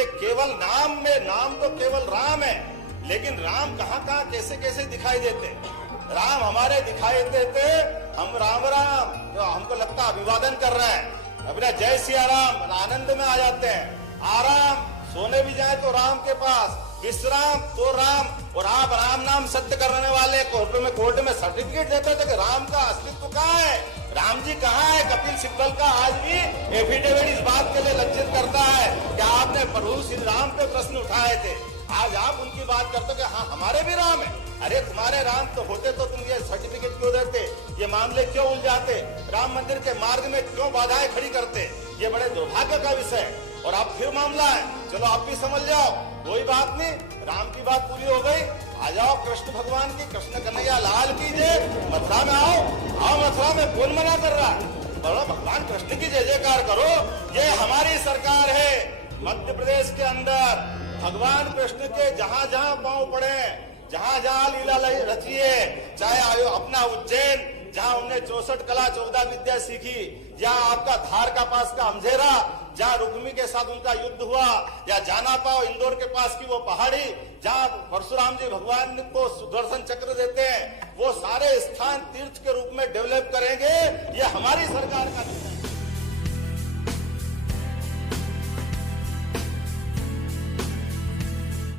कि केवल नाम तो केवल राम है, लेकिन राम कहाँ कहाँ कैसे कैसे दिखाई देते। राम हमारे दिखाई देते, हम राम राम तो हमको लगता अभिवादन कर रहे हैं, अपना जय सिया राम आनंद में आ जाते हैं। आराम सोने भी जाए तो राम के पास, विश्राम तो राम, और आप राम नाम सत्य करने वाले कोर्ट में सर्टिफिकेट देते थे कि राम का अस्तित्व कहाँ है, राम जी कहाँ है। कपिल सिब्बल का आज भी एफिडेविट इस बात के लिए लज्जित करता है कि आपने प्रभु श्री राम पे प्रश्न उठाए थे, आज आप उनकी बात करते कि हाँ हमारे भी राम है। अरे तुम्हारे राम तो होते तो तुम ये सर्टिफिकेट क्यों देते, ये मामले क्यों उलझाते, राम मंदिर के मार्ग में क्यों बाधाएं खड़ी करते। ये बड़े दुर्भाग्य का विषय है। और अब फिर मामला है, चलो आप भी समझ जाओ, कोई बात नहीं, राम की बात पूरी हो गई, आ जाओ कृष्ण भगवान की, कृष्ण कन्हैया लाल की जय, मथुरा में आओ मथुरा में कौन मना कर रहा है, बोलो भगवान कृष्ण की जय जयकार करो। ये हमारी सरकार है मध्य प्रदेश के अंदर, भगवान कृष्ण के जहाँ जहाँ पांव पड़े, जहाँ जहाँ लीला रची है, चाहे अपना उज्जैन जहाँ उन्होंने 64 कला 14 विद्या सीखी, या आपका धार का पास का अमझेरा जहाँ रुक्मी के साथ उनका युद्ध हुआ, या जाना पाओ इंदौर के पास की वो पहाड़ी जहाँ परशुराम जी भगवान को सुदर्शन चक्र देते हैं, वो सारे स्थान तीर्थ के रूप में डेवलप करेंगे। ये हमारी सरकार का